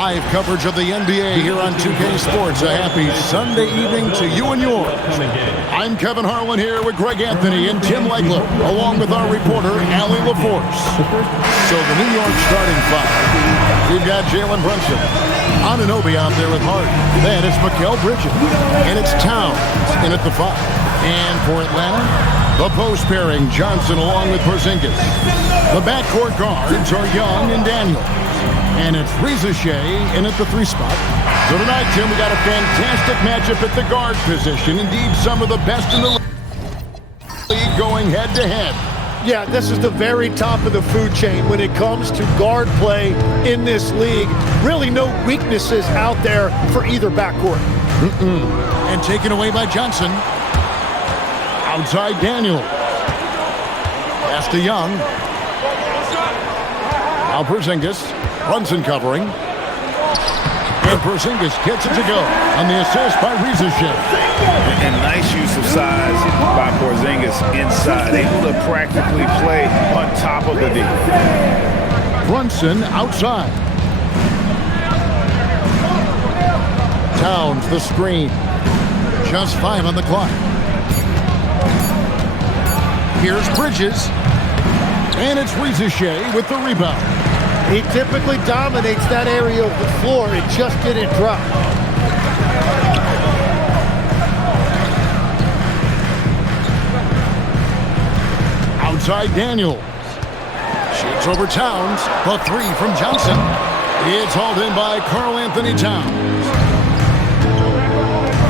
Live coverage of the NBA here on 2K Sports. A happy Sunday evening to you and yours. I'm Kevin Harlan here with Greg Anthony and Tim Legler, along with our reporter, Allie LaForce. So the New York starting five. We've got Jalen Brunson, Anunoby out there with Hart. Then it's Mikal Bridges, and it's Towns in at the 5. And for Atlanta, the post pairing, Johnson along with Porzingis. The backcourt guards are Young and Daniels. And it's Reza Shea in at the 3 spot. So tonight, Tim, we got a fantastic matchup at the guard position. Indeed, some of the best in the league going head-to-head. Yeah, this is the very top of the food chain when it comes to guard play in this league. Really no weaknesses out there for either backcourt. And taken away by Johnson. Outside Daniel. Pass to Young. Now Porzingis. Brunson covering. And Porzingis gets it to go on the assist by Reza Shea. And nice use of size by Porzingis inside. Able to practically play on top of the D. Brunson outside. Towns the screen. Just 5 on the clock. Here's Bridges. And it's Reza Shea with the rebound. He typically dominates that area of the floor. It just didn't drop. Outside Daniels. Shoots over Towns. The 3 from Johnson. It's hauled in by Karl-Anthony Towns.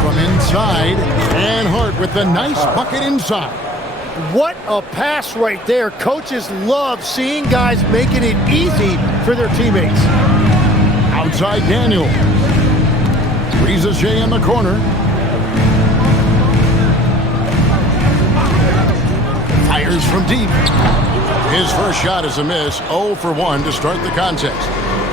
From inside. And Hart with the nice bucket inside. What a pass right there. Coaches love seeing guys making it easy for their teammates. Outside Daniel. Reza Shea in the corner. Fires from deep. His first shot is a miss. 0 for 1 to start the contest.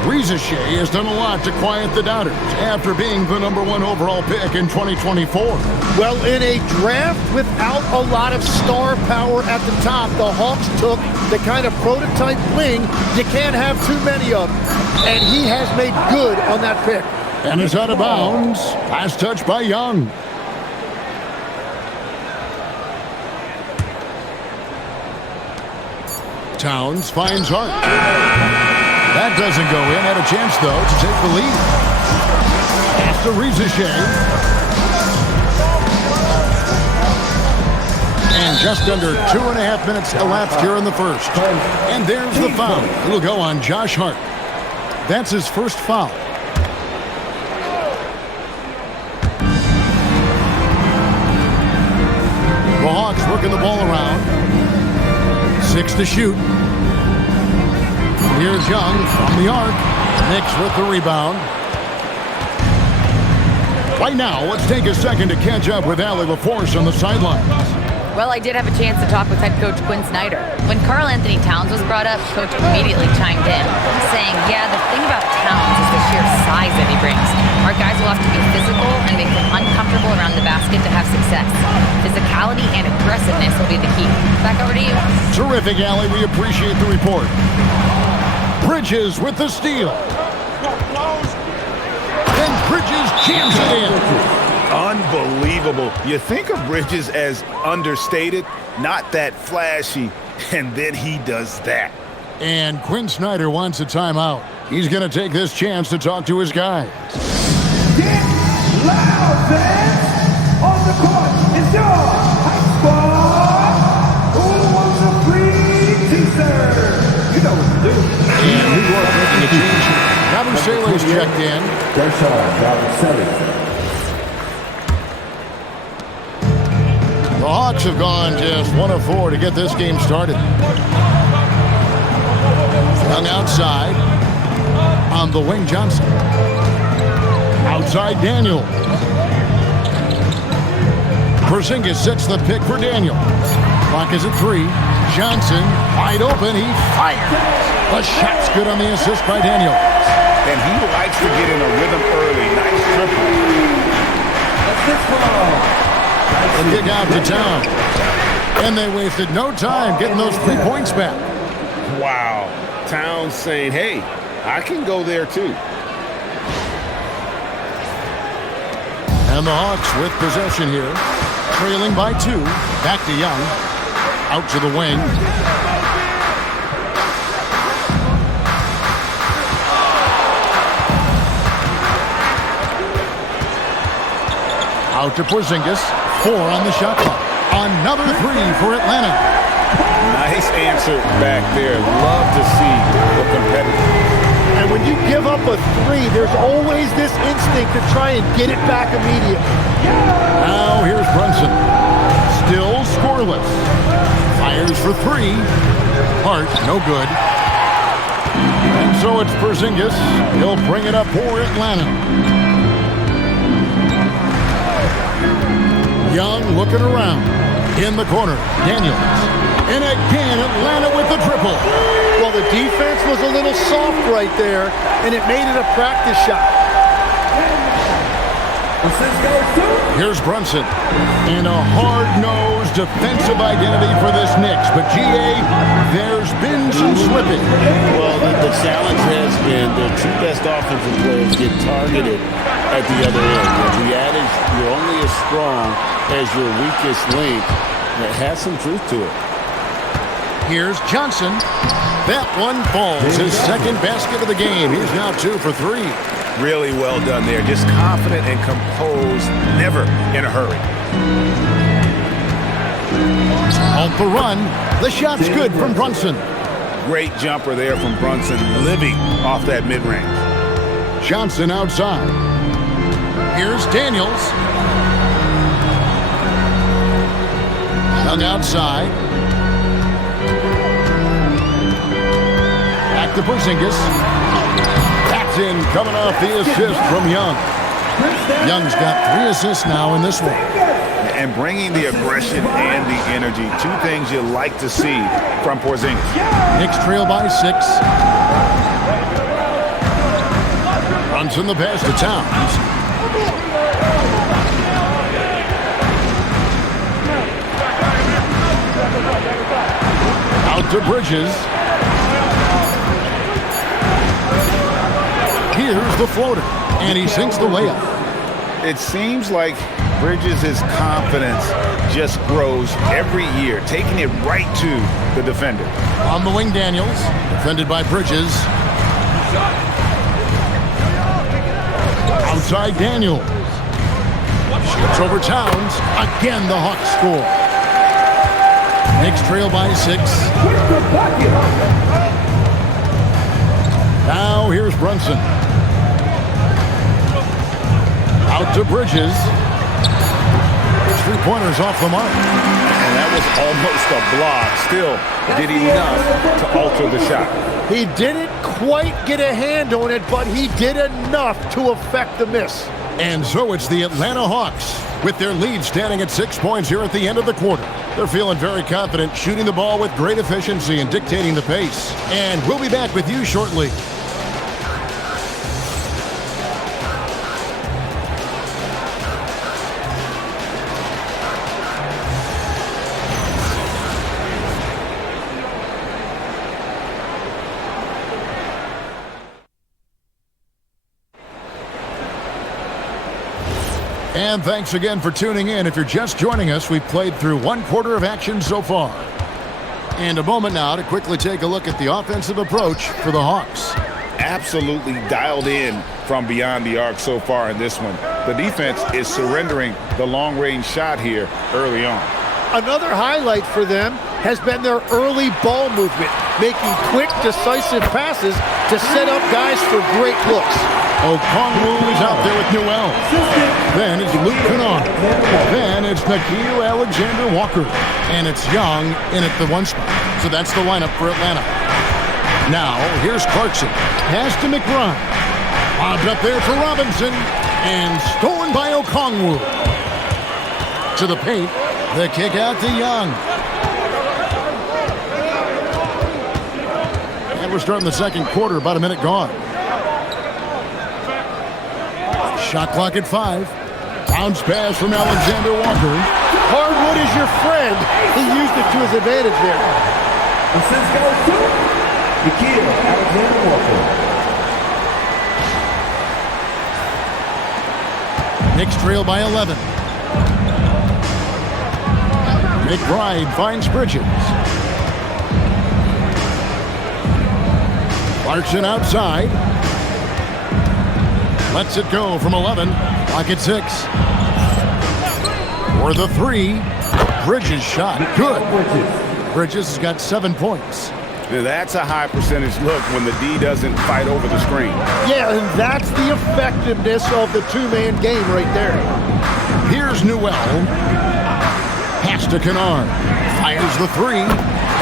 Reza Shea has done a lot to quiet the doubters after being the #1 overall pick in 2024. Well, in a draft without a lot of star power at the top, the Hawks took the kind of prototype wing you can't have too many of. And he has made good on that pick. And is out of bounds. Last touch by Young. Towns finds Hart. That doesn't go in. Had a chance, though, to take the lead. After Reza Shea. And just under 2.5 minutes elapsed here in the first. And there's the foul. It'll go on Josh Hart. That's his first foul. The Hawks working the ball around. 6 to shoot. Here's Young from the arc. Knicks with the rebound. Right now, let's take a second to catch up with Allie LaForce on the sidelines. Well, I did have a chance to talk with head coach Quinn Snyder. When Karl-Anthony Towns was brought up, coach immediately chimed in, saying, yeah, the thing about Towns is the sheer size that he brings. Our guys will have to be physical and make them uncomfortable around the basket to have success. Physicality and aggressiveness will be the key. Back over to you. Terrific, Allie. We appreciate the report. Bridges with the steal. And Bridges jams it in. Unbelievable. You think of Bridges as understated, not that flashy, and then he does that. And Quinn Snyder wants a timeout. He's going to take this chance to talk to his guys. Get loud, fans! On the court is your high squad. Who wants a free t-shirt? You know what to do. And New York making a change. Robert Saleh's checked in. The Hawks have gone just 1 of 4 to get this game started. Young outside. On the wing, Johnson. Outside, Daniel. Porzingis sets the pick for Daniel. Clock is at 3. Johnson, wide open. He fires. The shot's good on the assist by Daniel. And he likes to get in a rhythm early. Nice triple. And kick out to Town. And they wasted no time getting those 3 points back. Wow. Towns saying, hey, I can go there too. And the Hawks with possession here. Trailing by 2. Back to Young. Out to the wing. Out to Porzingis. 4 on the shot clock. Another 3 for Atlanta. Nice answer back there. Love to see the competitor. And when you give up a 3, there's always this instinct to try and get it back immediately. Now here's Brunson. Still scoreless. Fires for 3. Hart, no good. And so it's Porzingis. He'll bring it up for Atlanta. Young looking around. In the corner, Daniels. And again, Atlanta with the triple. Well, the defense was a little soft right there, and it made it a practice shot. Here's Brunson. And a hard-nosed defensive identity for this Knicks. But, GA, there's been some slipping. Well, the challenge has been their two best offensive players get targeted at the other end. The adage, you're only as strong as your weakest link, it has some truth to it. Here's Johnson. That one falls. His second basket of the game. He's now 2 for 3. Really well done there. Just confident and composed. Never in a hurry. Off the run. The shot's good from Brunson. Great jumper there from Brunson. Living off that mid-range. Johnson outside. Here's Daniels. Young outside. Back to Porzingis. That's in, coming off the assist from Young. Young's got 3 assists now in this one. And bringing the aggression and the energy. 2 things you like to see from Porzingis. Knicks trail by 6. Brunson the pass to Towns. Out to Bridges. Here's the floater, and he sinks the layup. It seems like Bridges' confidence just grows every year, taking it right to the defender. On the wing, Daniels, defended by Bridges. Outside, Daniels. Shoots over Towns. Again, the Hawks score. Knicks trail by 6. Now here's Brunson. Out to Bridges. 3-pointers off the mark. And that was almost a block. Still did enough to alter the shot. He didn't quite get a hand on it, but he did enough to affect the miss. And so it's the Atlanta Hawks with their lead standing at 6 points here at the end of the quarter. They're feeling very confident, shooting the ball with great efficiency and dictating the pace. And we'll be back with you shortly. And thanks again for tuning in. If you're just joining us, we've played through 1 quarter of action so far. And a moment now to quickly take a look at the offensive approach for the Hawks. Absolutely dialed in from beyond the arc so far in this one. The defense is surrendering the long-range shot here early on. Another highlight for them has been their early ball movement, making quick, decisive passes to set up guys for great looks. Okongwu is out there with Newell. Then it's Luke Kennard. Then it's Nickeil Alexander-Walker. And it's Young in at the 1 spot. So that's the lineup for Atlanta. Now, here's Clarkson. Pass to McBride. Bobbed up there for Robinson. And stolen by Okongwu. To the paint. The kick out to Young. And we're starting the second quarter, about a minute gone. Shot clock at 5. Bounce pass from Alexander-Walker. Hardwood is your friend. He used it to his advantage there. Assist goes to Nickeil Alexander-Walker. Knicks trail by 11. McBride finds Bridges. Clarkson outside. Lets it go from 11. Clock at 6. For the 3. Bridges shot. Good. Bridges has got 7 points. Now that's a high percentage look when the D doesn't fight over the screen. Yeah, and that's the effectiveness of the two-man game right there. Here's Newell. Pass to Kennard. Fires the 3.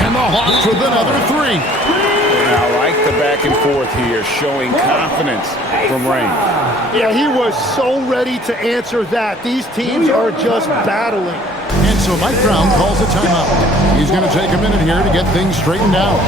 And the Hawks with another 3. And I like the back and forth here, showing confidence from Rain. Yeah, he was so ready to answer that. These teams are just battling. And so Mike Brown calls a timeout. He's going to take a minute here to get things straightened out.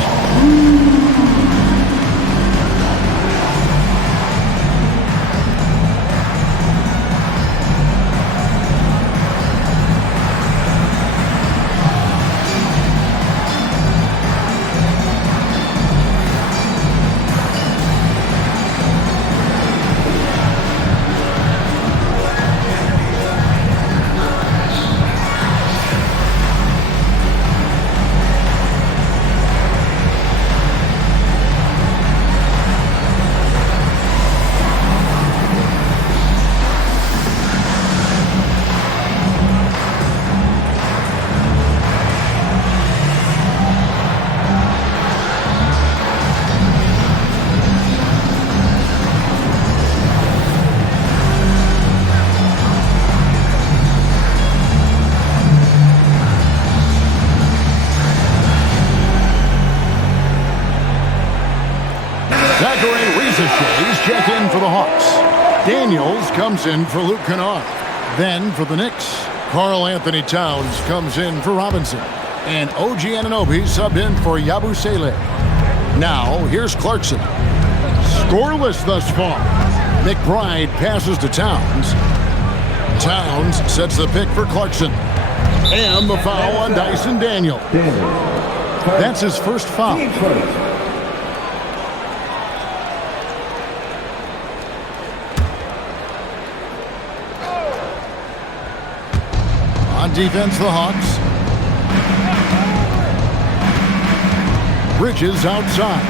Check in for the Hawks. Daniels comes in for Luke Kennard. Then for the Knicks, Karl-Anthony Towns comes in for Robinson. And OG Anunoby subbed in for Yabusele. Now, here's Clarkson. Scoreless thus far. McBride passes to Towns. Towns sets the pick for Clarkson. And the foul on Dyson Daniel. That's his first foul. On defense, the Hawks. Bridges outside.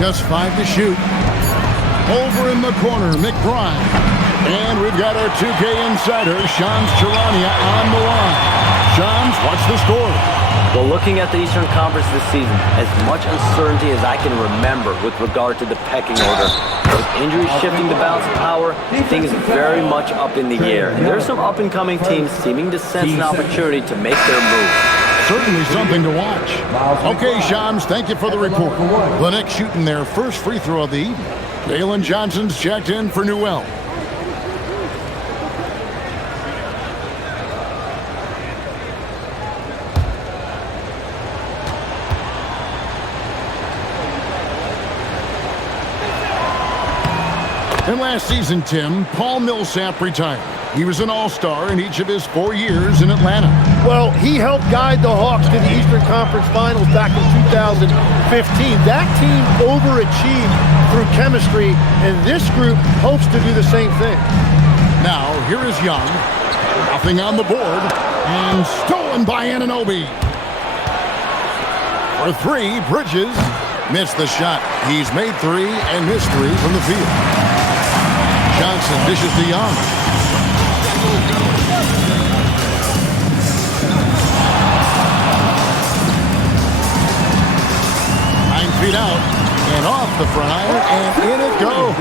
Just 5 to shoot. Over in the corner, McBride. And we've got our 2K insider, Shams Charania, on the line. Shams, what's the score? Well, looking at the Eastern Conference this season, as much uncertainty as I can remember with regard to the pecking order. With injuries shifting the balance of power, things very much up in the air. And there are some up-and-coming teams seeming to sense an opportunity to make their move. Certainly something to watch. Okay, Shams, thank you for the report. The Knicks shooting their first free throw of the evening. Jalen Johnson's checked in for Newell. And last season, Tim, Paul Millsap retired. He was an all-star in each of his 4 years in Atlanta. Well, he helped guide the Hawks to the Eastern Conference Finals back in 2015. That team overachieved through chemistry, and this group hopes to do the same thing. Now, here is Young. Nothing on the board, and stolen by Anunoby. For 3, Bridges missed the shot. He's made 3 and missed 3 from the field. Johnson dishes to Young. 9 feet out and off the front iron, and in it goes.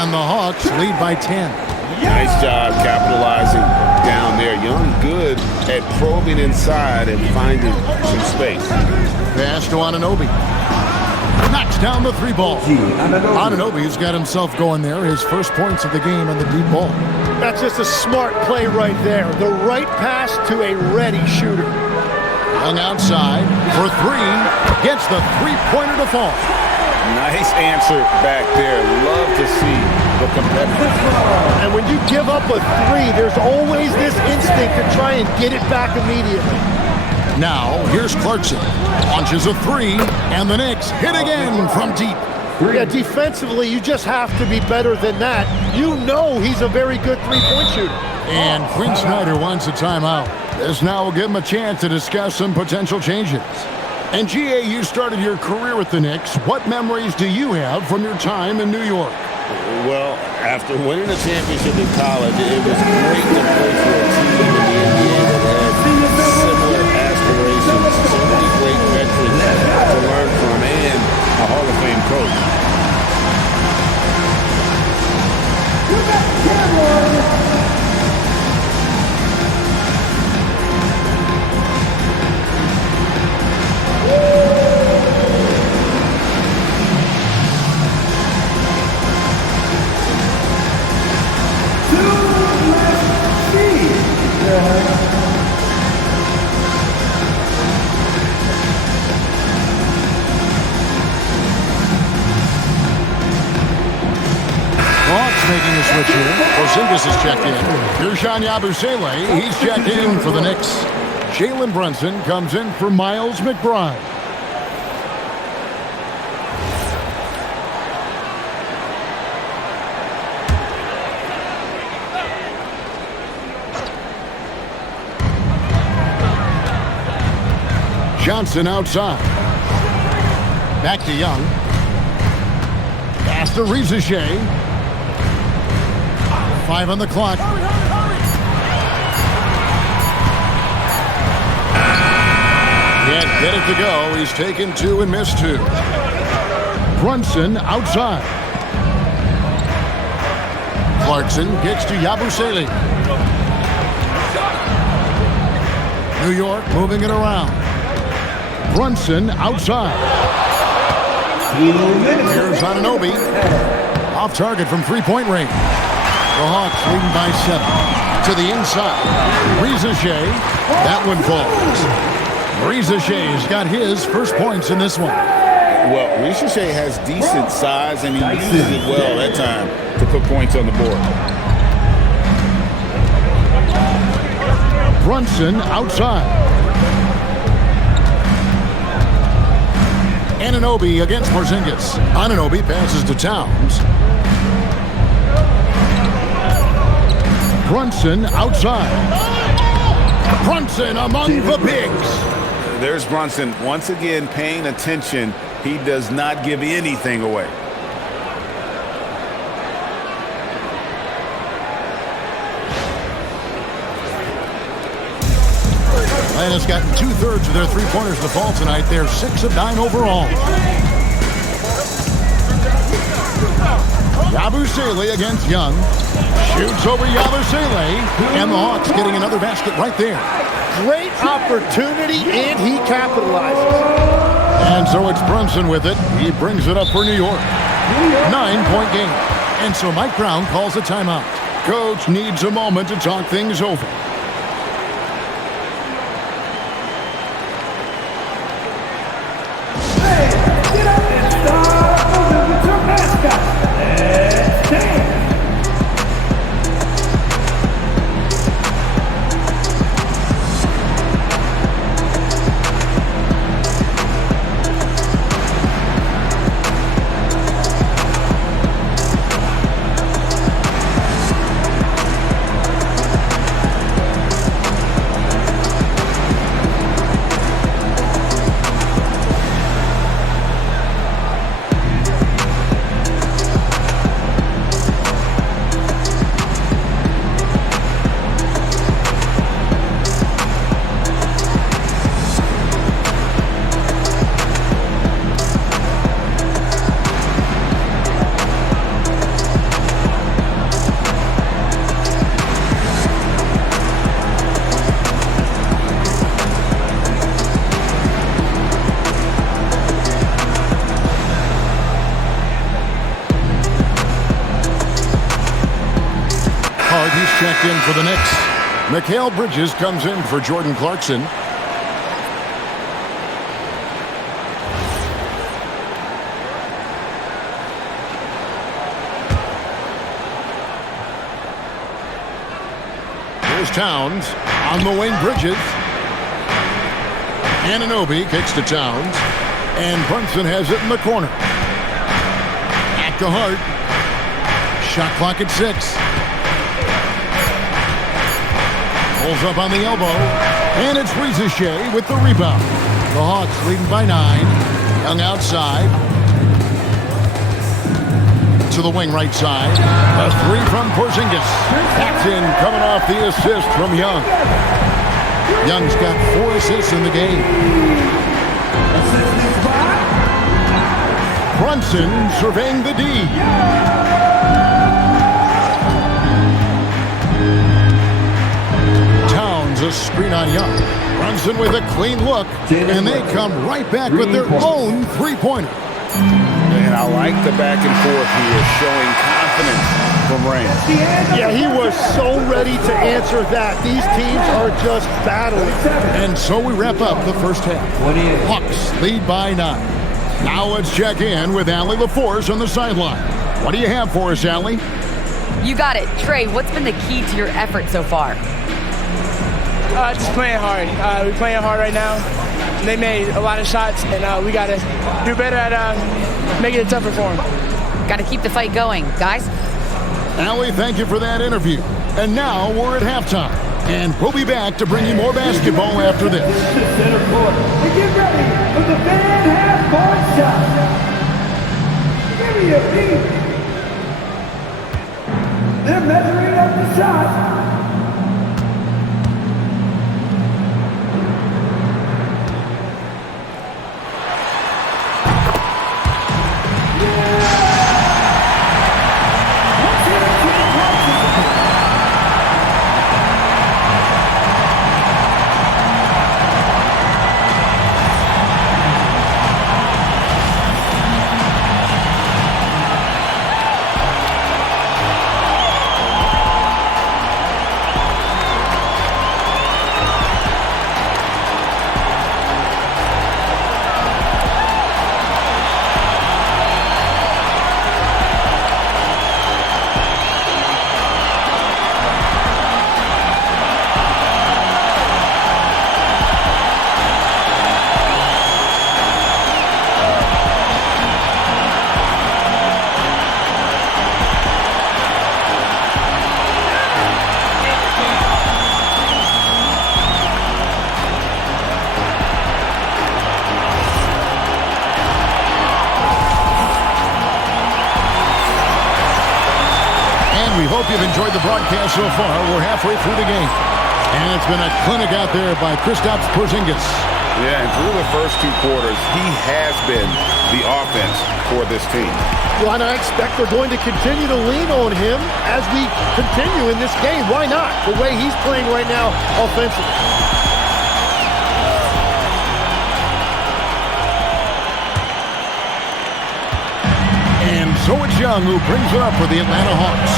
And the Hawks lead by 10. Nice job capitalizing down there. Young good at probing inside and finding some space. Pass to Anunoby. Knocks down the 3 ball. Anunoby's got himself going there. His first points of the game on the deep ball. That's just a smart play right there. The right pass to a ready shooter. Young outside for 3. Gets the 3-pointer to fall. Nice answer back there. Love to see the competitor. And when you give up a 3, there's always this instinct to try and get it back immediately. Now, here's Clarkson. Launches a 3, and the Knicks hit again from deep. Yeah, defensively, you just have to be better than that. You know he's a very good three-point shooter. And Quinn Snyder wants a timeout. This now will give him a chance to discuss some potential changes. And GA, you started your career with the Knicks. What memories do you have from your time in New York? Well, after winning a championship in college, it was great to play for a team in the NBA that had similar aspirations, so many great veterans to learn from, and a Hall of Fame coach. You got the camera. Hawks making a switch here. Porzingis is checked in. Gershon Yabusele, he's checked in for the Knicks. Jalen Brunson comes in for Miles McBride. Johnson outside. Back to Young. Pass to Rizachet. 5 on the clock. Can't get it to go. He's taken 2 and missed 2. Brunson outside. Clarkson gets to Yabusele. New York moving it around. Brunson outside. Here's Anunoby. Off target from three-point range. The Hawks leading by 7. To the inside. Rizachet. That one falls. Rizachet's got his first points in this one. Well, Rizachet has decent size, and he uses it well that time to put points on the board. Brunson outside. Anunoby against Porzingis. Anunoby passes to Towns. Brunson outside. Brunson among the bigs. There's Brunson once again paying attention. He does not give anything away. Atlanta's gotten 2/3 of their three-pointers to fall tonight. They're 6 of 9 overall. Yabusele against Young. Shoots over Yabusele. And the Hawks getting another basket right there. Great opportunity, and he capitalizes. And so it's Brunson with it. He brings it up for New York. 9-point game. And so Mike Brown calls a timeout. Coach needs a moment to talk things over. Get up and start moving with your mascot. Let's dance. He's checked in for the Knicks. Mikal Bridges comes in for Jordan Clarkson. Here's Towns on the wing. Bridges. Anunoby kicks to Towns. And Brunson has it in the corner. Back to Hart. Shot clock at 6. Pulls up on the elbow. And it's Ricochet with the rebound. The Hawks leading by 9. Young outside. To the wing right side. A 3 from Porzingis. That's in, coming off the assist from Young. Young's got 4 assists in the game. Brunson surveying the D. Towns a screen on Young. Brunson with a clean look, and they come right back with their own three-pointer. And I like the back and forth here, showing confidence from Reigns. Yeah, he was so ready to answer that. These teams are just battling. And so we wrap up the first half. Hawks lead by 9. Now let's check in with Allie LaForce on the sideline. What do you have for us, Allie? You got it. Trae, what's been the key to your effort so far? Just playing hard. We're playing hard right now. They made a lot of shots, and we got to do better at making it tougher for them. Got to keep the fight going. Guys? Allie, thank you for that interview. And now we're at halftime. And we'll be back to bring you more basketball after this. Center court. And get ready for the fan half-court shot. Give me a beat. They're measuring up the shot. We hope you've enjoyed the broadcast so far. We're halfway through the game. And it's been a clinic out there by Kristaps Porzingis. Yeah, and through the first 2 quarters, he has been the offense for this team. Well, and I expect they're going to continue to lean on him as we continue in this game. Why not? The way he's playing right now offensively. And so it's Young who brings it up for the Atlanta Hawks.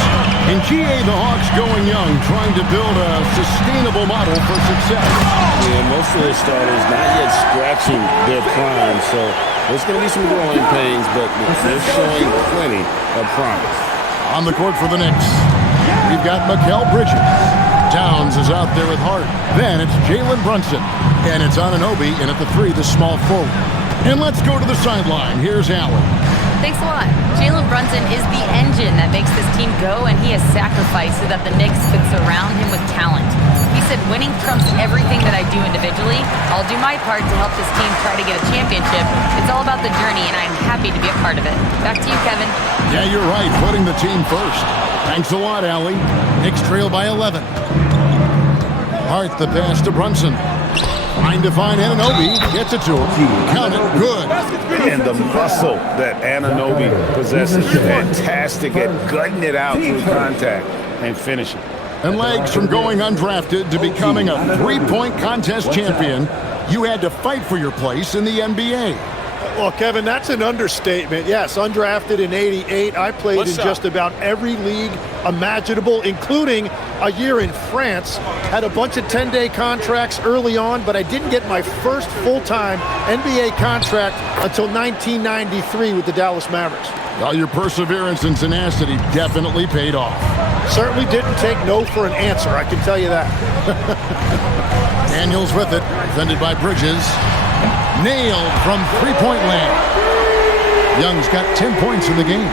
In GA, the Hawks going young, trying to build a sustainable model for success. Yeah, most of the starters not yet scratching their prime, so there's going to be some growing pains, but they're showing plenty of promise. On the court for the Knicks, we've got Mikal Bridges. Towns is out there with Hart. Then it's Jalen Brunson. And it's Anunoby in at the 3, the small forward. And let's go to the sideline. Here's Allen. Thanks a lot. Jalen Brunson is the engine that makes this team go, and he has sacrificed so that the Knicks could surround him with talent. He said, winning trumps everything that I do individually. I'll do my part to help this team try to get a championship. It's all about the journey, and I'm happy to be a part of it. Back to you, Kevin. Yeah, you're right. Putting the team first. Thanks a lot, Allie. Knicks trail by 11. Hart, the pass to Brunson. Trying to find Anunoby, gets it to him. Count it, good. And the muscle that Anunoby possesses, fantastic at gutting it out through contact and finishing. And legs from going undrafted to becoming a three-point contest champion, you had to fight for your place in the NBA. Well, Kevin, that's an understatement. Yes, undrafted in '88. I played in just about every league imaginable, including a year in France. Had a bunch of 10-day contracts early on, but I didn't get my first full-time NBA contract until 1993 with the Dallas Mavericks. Well, your perseverance and tenacity definitely paid off. Certainly didn't take no for an answer, I can tell you that. Daniels with it, defended by Bridges. Nailed from three-point land. Young's got 10 points in the game.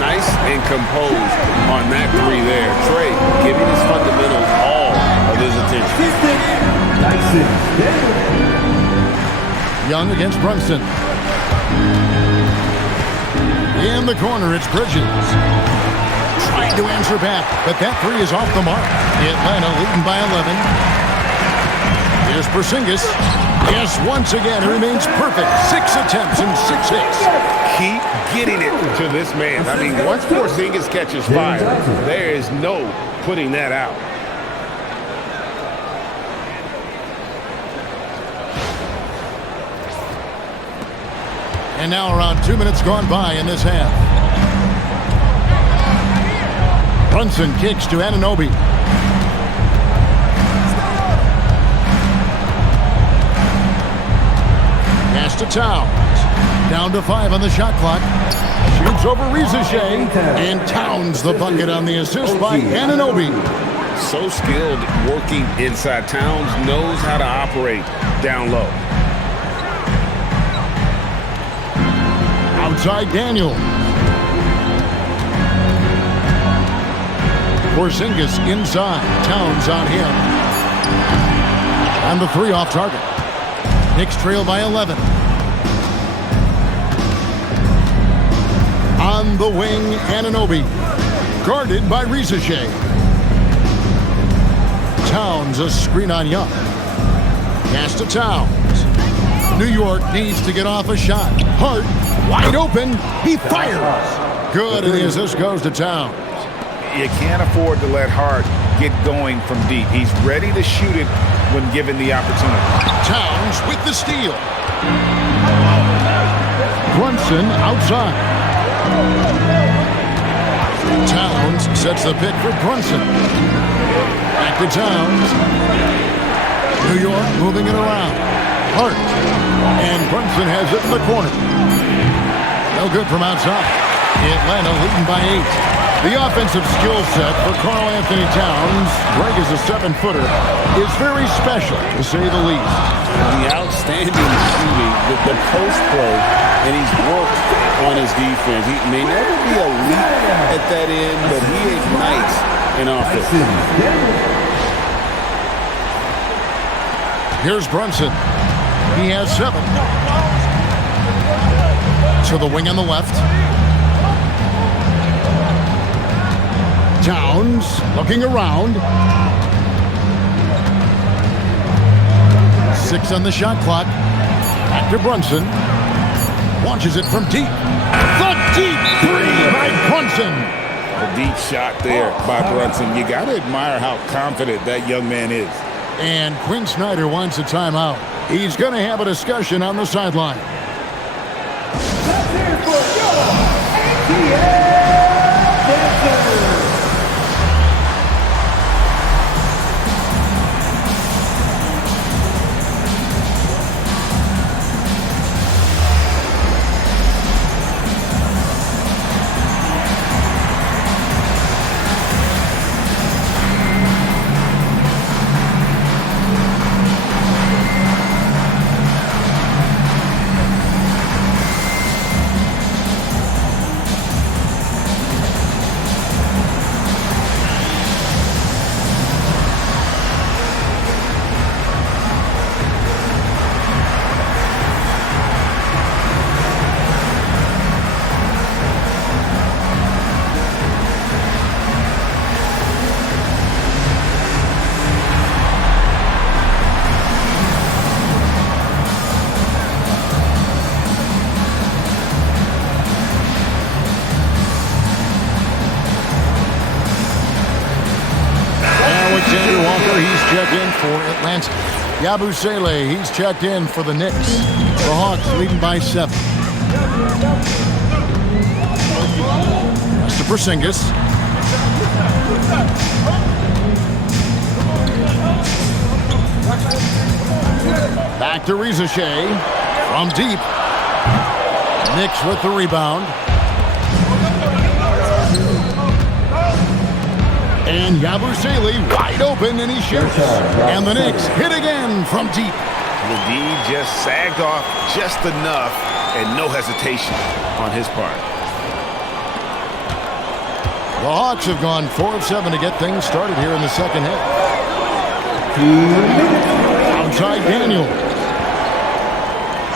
Nice and composed on that three there. Trae giving his fundamentals all of his attention. Young against Brunson. In the corner, it's Bridges. Trying to answer back, but that three is off the mark. Atlanta leading by 11. Here's Porzingis. Yes, once again, he remains perfect. 6 attempts and 6 hits. Keep getting it to this man. I mean, once Porzingis catches fire, there is no putting that out. And now around 2 minutes gone by in this half. Brunson kicks to Anunoby. Pass to Towns. Down to 5 on the shot clock. Shoots over Rizachet. And Towns the bucket on the assist by Anunoby. So skilled working inside. Towns knows how to operate down low. Outside Daniel. Porzingis inside. Towns on him. And the three off target. Knicks trail by 11. On the wing, Anunoby. Guarded by Rizachet. Towns a screen on Young. Pass to Towns. New York needs to get off a shot. Hart, wide open. He fires. Good, and the assist goes to Towns. You can't afford to let Hart get going from deep. He's ready to shoot it when given the opportunity. Towns with the steal. Brunson outside. Towns sets the pick for Brunson. Back to Towns. New York moving it around. Hart. And Brunson has it in the corner. No good from outside. Atlanta leading by 8. The offensive skill set for Karl-Anthony Towns, Greg is a 7-footer, is very special, to say the least. The outstanding shooting with the post play, and he's worked on his defense. He may never be elite at that end, but he ignites an offense. Here's Brunson. He has 7. To the wing on the left. Towns looking around. 6 on the shot clock. Back to Brunson. Launches it from deep. The deep 3 by Brunson. A deep shot there by Brunson. You got to admire how confident that young man is. And Quinn Snyder wants a timeout. He's going to have a discussion on the sideline. Let's hear it for your ATL Dancers. Check in for Atlanta. Yabusele, he's checked in for the Knicks. The Hawks leading by 7. That's to Porzingis. Back to Rizachet. From deep. Knicks with the rebound. And Yabusele wide open, and he shoots. And the Knicks hit again from deep. The D just sagged off just enough, and no hesitation on his part. The Hawks have gone 4 of 7 to get things started here in the second half. Outside Daniel.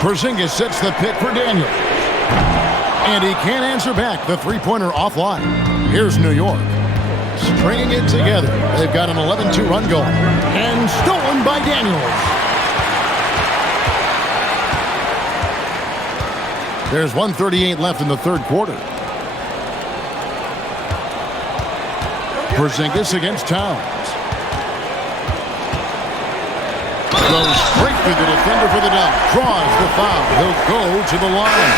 Porzingis sets the pick for Daniel. And he can't answer back. The three-pointer offline. Here's New York. Stringing it together. They've got an 11-2 run going. And stolen by Daniels. There's 1:38 left in the third quarter. Porzingis against Towns. Goes straight through the defender for the dunk. Draws the foul. He'll go to the line.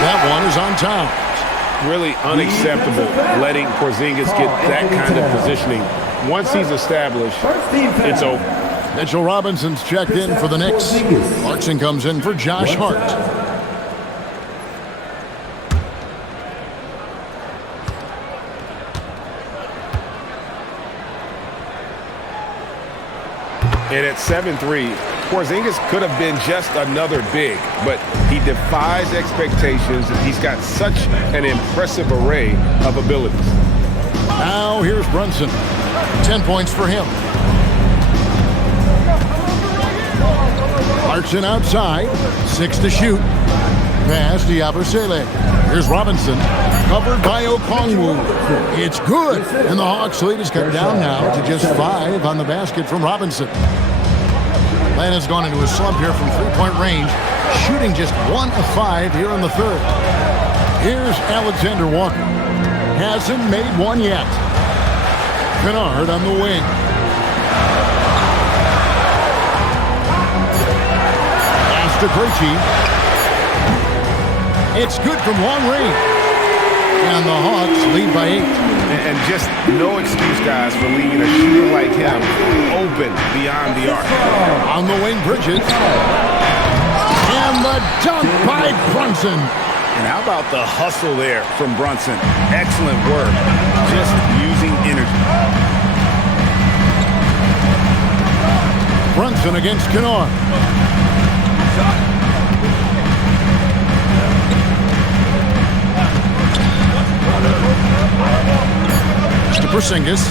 That one is on Towns. Really unacceptable letting Porzingis get that kind of positioning. Once he's established, it's over. Mitchell Robinson's checked in for the Knicks. Clarkson comes in for Josh Hart. And at 7'3", Porzingis could have been just another big, but he defies expectations, and he's got such an impressive array of abilities. Now here's Brunson. 10 points for him. Clarkson outside. 6 to shoot. Pass to Yabusele. Here's Robinson. Covered by Okongwu. It's good. And the Hawks lead is cut down now to just 5 on the basket from Robinson. Atlanta's gone into a slump here from three-point range, shooting just 1 of 5 here in the third. Here's Alexander Walker. Hasn't made one yet. Kennard on the wing. Pass to Krejci. It's good from long range. And the Hawks lead by 8. And just no excuse, guys, for leaving a shooter like him open beyond the arc. On the wing, Bridges. And the dunk by Brunson. And how about the hustle there from Brunson? Excellent work. Just using energy. Brunson against Kennard. To Porzingis.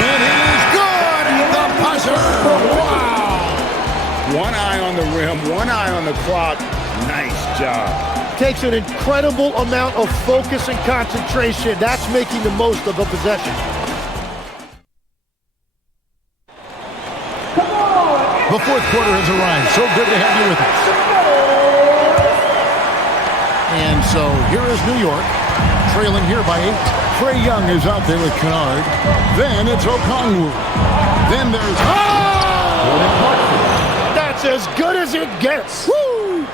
And it is good at the buzzer. Wow. One eye on the rim, one eye on the clock. Nice job. Takes an incredible amount of focus and concentration. That's making the most of a possession. The fourth quarter has arrived. So good to have you with us. And so here is New York, trailing here by 8. Trae Young is out there with Kennard. Then it's Okongwu. Then there's... That's as good as it gets. Woo!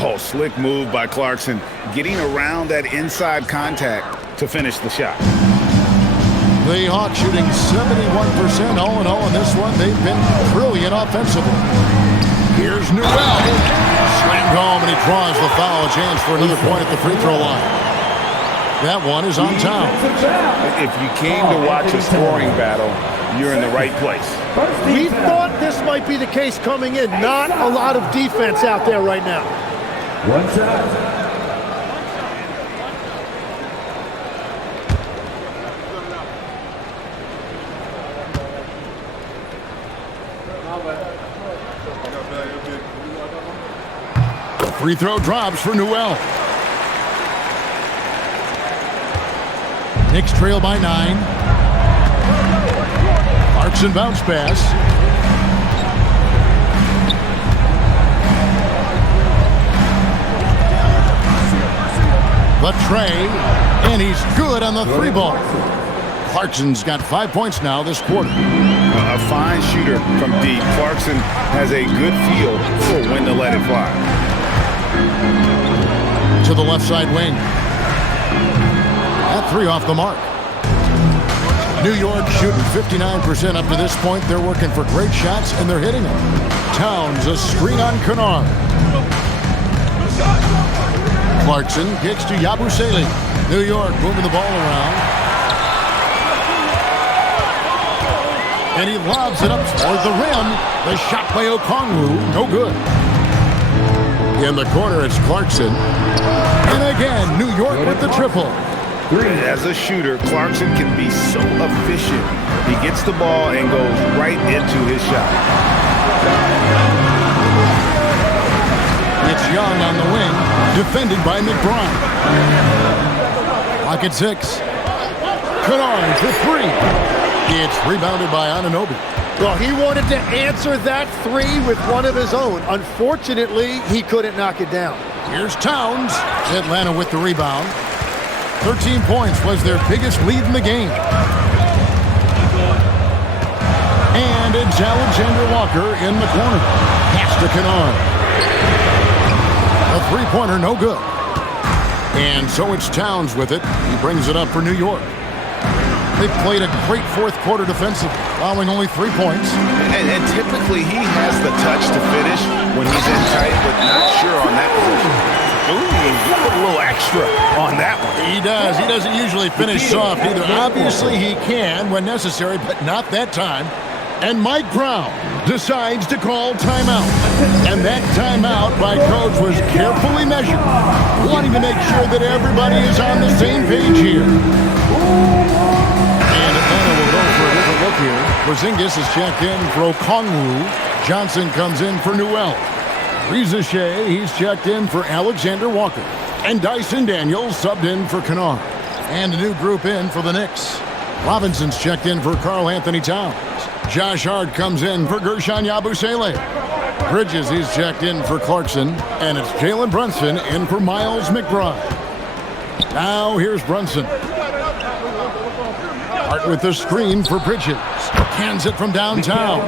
Oh, slick move by Clarkson. Getting around that inside contact to finish the shot. The Hawks shooting 71% all in all in this one. They've been brilliant offensively. Here's Newell. Slammed home, and he draws the foul. A chance for another point at the free throw line. That one is on Towns. If you came to watch a scoring battle, you're in the right place. We thought this might be the case coming in. Not a lot of defense out there right now. One time. Free throw drops for Newell. Knicks trail by 9. Clarkson bounce pass. The Trae, and he's good on the 3-ball. Clarkson's got 5 points now this quarter. A fine shooter from deep. Clarkson has a good feel for when to let it fly. To the left side wing. That 3 off the mark. New York shooting 59% up to this point. They're working for great shots, and they're hitting them. Towns, a screen on Kennard. Clarkson kicks to Yabusele. New York moving the ball around. And he lobs it up toward the rim. The shot by Okongwu, no good. In the corner, it's Clarkson. And again, New York with the triple. As a shooter, Clarkson can be so efficient. He gets the ball and goes right into his shot. It's Young on the wing, defended by McBride. Clock at 6. Kennard for 3. It's rebounded by Anunoby. Well, he wanted to answer that 3 with one of his own. Unfortunately, he couldn't knock it down. Here's Towns. Atlanta with the rebound. 13 points was their biggest lead in the game. And it's Alexander Walker in the corner. Pass to Kennard. A three-pointer, no good. And so it's Towns with it. He brings it up for New York. They've played a great fourth quarter defensive, allowing only 3 points. And typically he has the touch to finish when he's in tight, but not sure on that position. Ooh, he put a little extra on that one. He does. He doesn't usually finish soft either. Obviously he can when necessary, but not that time. And Mike Brown decides to call timeout. And that timeout by Coach was carefully measured, wanting to make sure that everybody is on the same page here. And Atlanta will go for a different look here. Porzingis is checked in for Okongwu. Johnson comes in for Newell. Reza Shea, he's checked in for Alexander Walker. And Dyson Daniels subbed in for Kennard. And a new group in for the Knicks. Robinson's checked in for Karl-Anthony Towns. Josh Hart comes in for Gershon Yabusele. Bridges, he's checked in for Clarkson. And it's Jalen Brunson in for Miles McBride. Now here's Brunson. Hart with the screen for Bridges. Hands it from downtown.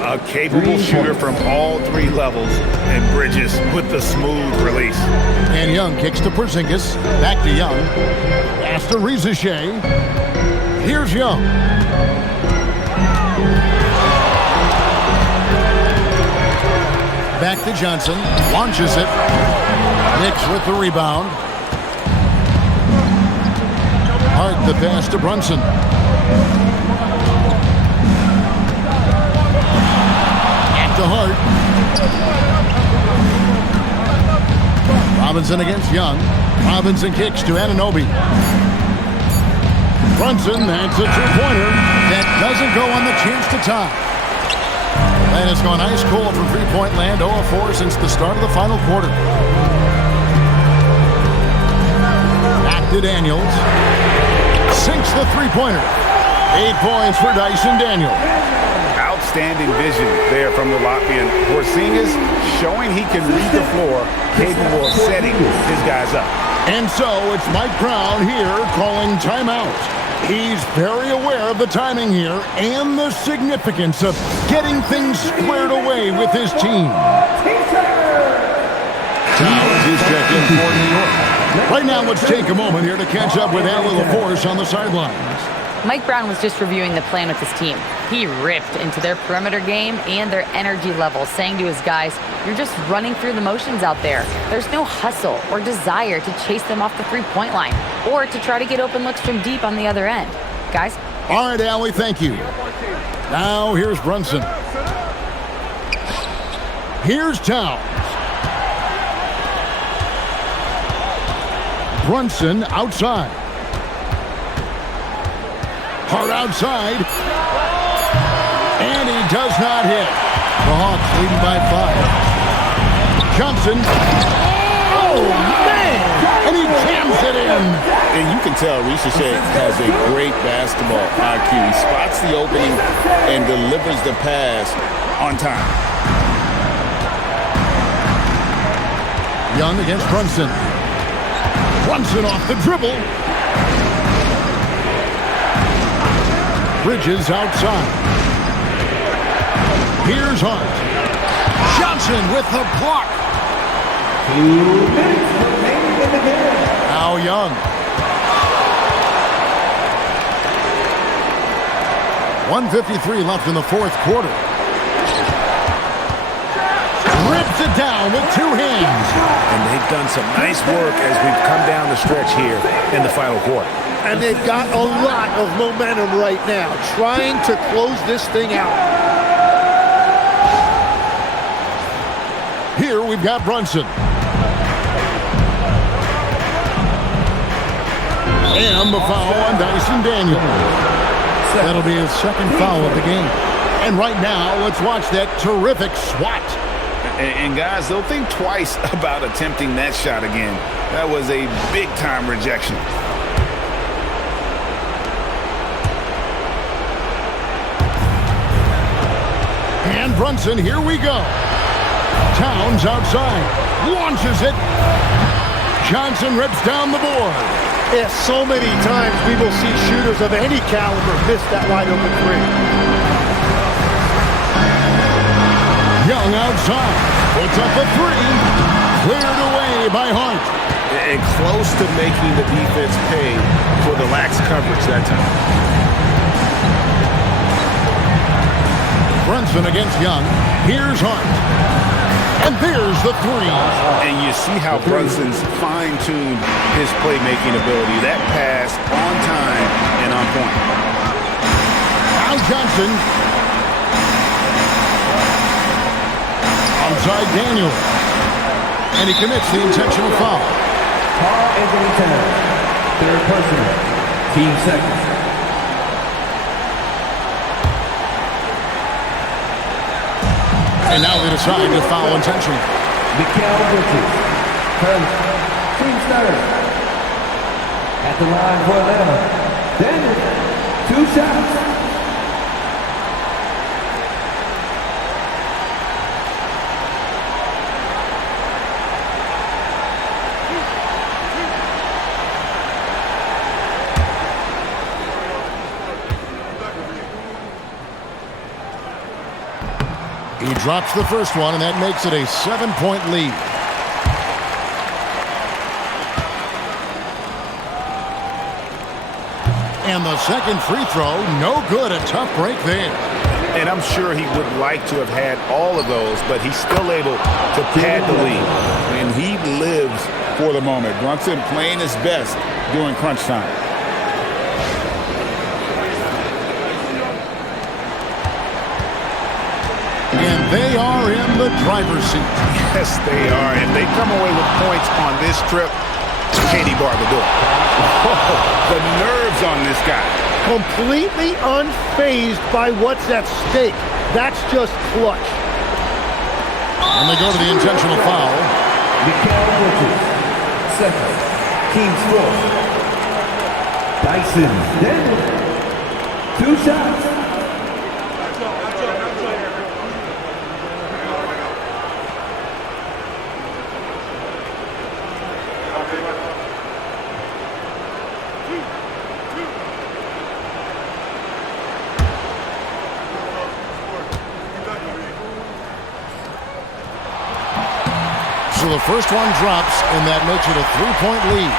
A capable shooter from all 3 levels. And Bridges with the smooth release. And Young kicks to Porzingis. Back to Young. Pass to Reza Shea. Here's Young. Back to Johnson. Launches it. Knicks with the rebound. Hart the pass to Brunson. Back to Hart. Robinson against Young. Robinson kicks to Anunoby. Brunson, that's a two-pointer. That doesn't go on the chance to tie. And it's gone ice cold from three-point land, 0-4 since the start of the final quarter. Back to Daniels. Sinks the three-pointer. 8 points for Dyson Daniels. Outstanding vision there from the Latvian. Porzingis showing he can read the floor, capable of setting his guys up. And so it's Mike Brown here calling timeout. He's very aware of the timing here and the significance of getting things squared away with his team. Towns is checked in for New York. Right now, let's take a moment here to catch up with Allie LaForce on the sidelines. Mike Brown was just reviewing the plan with his team. He ripped into their perimeter game and their energy level, saying to his guys, you're just running through the motions out there. There's no hustle or desire to chase them off the three-point line or to try to get open looks from deep on the other end. Guys? All right, Allie, thank you. Now here's Brunson. Here's Towns. Brunson outside. Hart outside. And he does not hit. The Hawks leading by 5. Johnson. Oh, man! And he jams it in. And you can tell Ricochet has a great basketball IQ. He spots the opening and delivers the pass on time. Young against Brunson. Brunson off the dribble. Bridges outside. Here's Hart. Johnson with the block. 2 minutes remaining in the game. Now Young. 1:53 left in the fourth quarter. Rips it down with 2 hands. And they've done some nice work as we've come down the stretch here in the final quarter. And they've got a lot of momentum right now, trying to close this thing out. Here we we've got Brunson. And the foul on Dyson Daniels. That'll be his second foul of the game. And right now, let's watch that terrific swat. And guys, they'll think twice about attempting that shot again. That was a big-time rejection. And Brunson, here we go. Towns outside, launches it. Johnson rips down the board. Yeah, so many times we will see shooters of any caliber miss that wide open three. Young outside, puts up a three. Cleared away by Hart. And close to making the defense pay for the lax coverage that time. Brunson against Young. Here's Hart. And there's the three. And you see how Brunson's fine-tuned his playmaking ability. That pass on time and on point. Now Johnson. Outside Daniels. And he commits the intentional foul. Karl-Anthony Towns, third personal, team second. And now they decide to foul intentionally. Karl Bridges, first, team third. At the line for Atlanta, Daniels, 2 shots. He drops the first one, and that makes it a 7-point lead. And the second free throw, no good. A tough break there. And I'm sure he would like to have had all of those, but he's still able to pad the lead. And he lives for the moment. Brunson playing his best during crunch time. And they are in the driver's seat. Yes, they are. If they come away with points on this trip, Katie bar the door. The nerves on this guy. Completely unfazed by what's at stake. That's just clutch. And they go to the intentional foul. Karl Bridges, second, team's fourth. Dyson Daniels, 2 shots. So the first one drops, and that makes it a 3-point lead.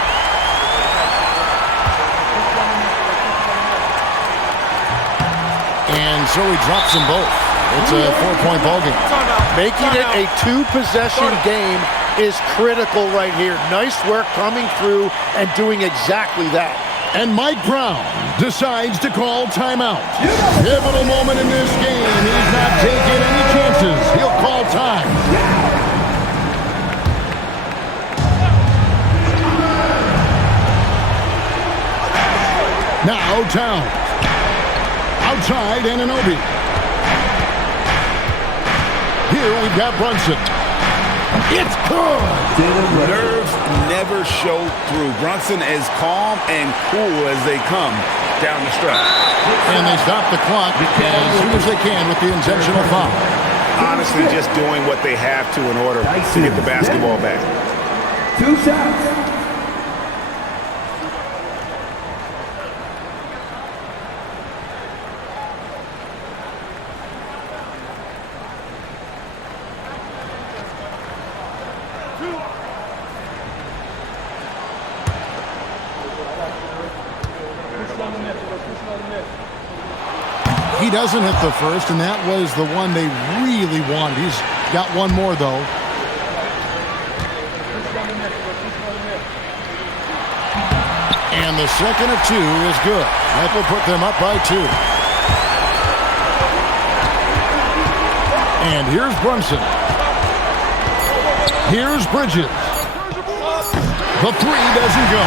And so he drops them both. It's a 4-point ballgame. Making it a 2-possession game is critical right here. Nice work coming through and doing exactly that. And Mike Brown decides to call timeout. Pivotal moment in this game. He's not taking any chances. He'll call time. Now Towns. Outside Anunoby. Here we've got Brunson. It's good. Nerves never show through. Brunson as calm and cool as they come down the stretch. And they stop the clock as soon as they can with the intentional foul. Honestly, just doing what they have to in order to get the basketball back. 2 shots. He doesn't hit the first, and that was the one they really wanted. He's got one more, though. And the second of 2 is good. That will put them up by 2. And here's Brunson. Here's Bridges. The three doesn't go.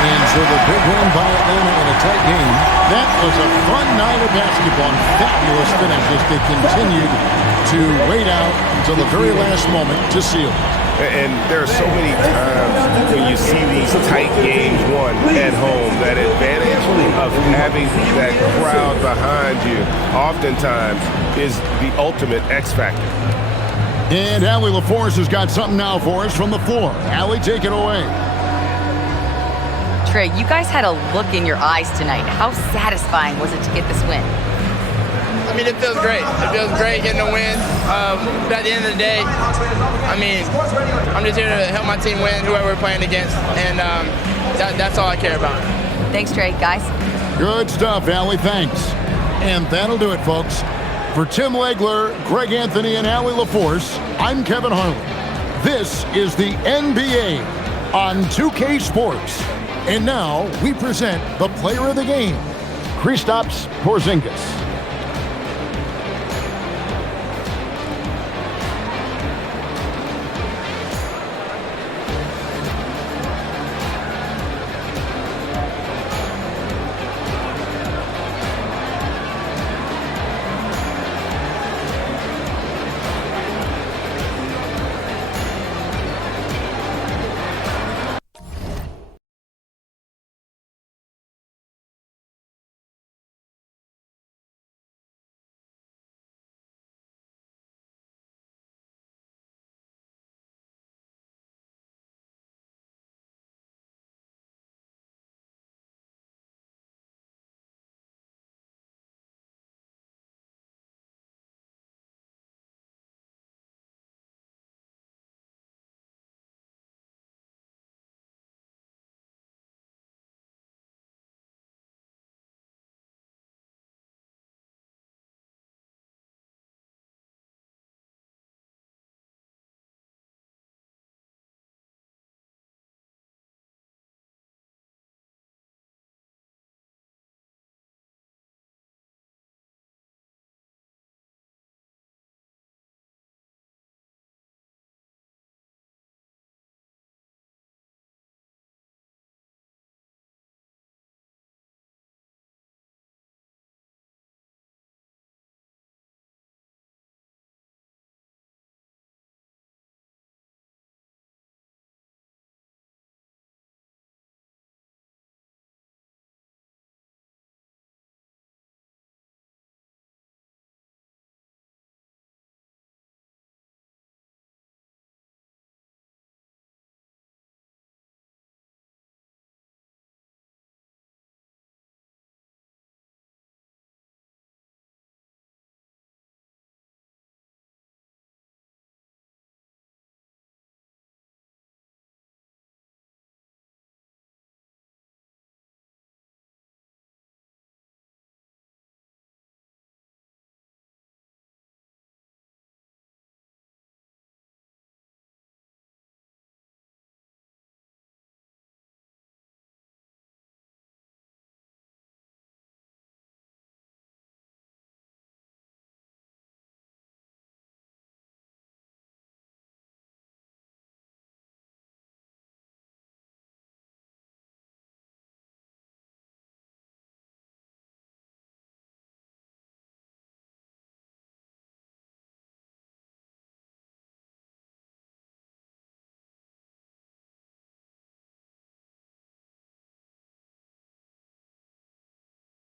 And so the big win by Atlanta in a tight game. That was a fun night of basketball. Fabulous finish as they continued to wait out until the very last moment to seal it. And there are so many times when you see these tight games won at home, that advantage of having that crowd behind you oftentimes is the ultimate X factor. And Allie LaForce has got something now for us from the floor. Allie, take it away. Trae, you guys had a look in your eyes tonight. How satisfying was it to get this win? I mean, it feels great. It feels great getting a win. But at the end of the day, I mean, I'm just here to help my team win, whoever we're playing against, and that's all I care about. Thanks, Trae, guys. Good stuff, Allie. Thanks. And that'll do it, folks. For Tim Legler, Greg Anthony, and Allie LaForce, I'm Kevin Harlan. This is the NBA on 2K Sports. And now we present the player of the game, Kristaps Porzingis.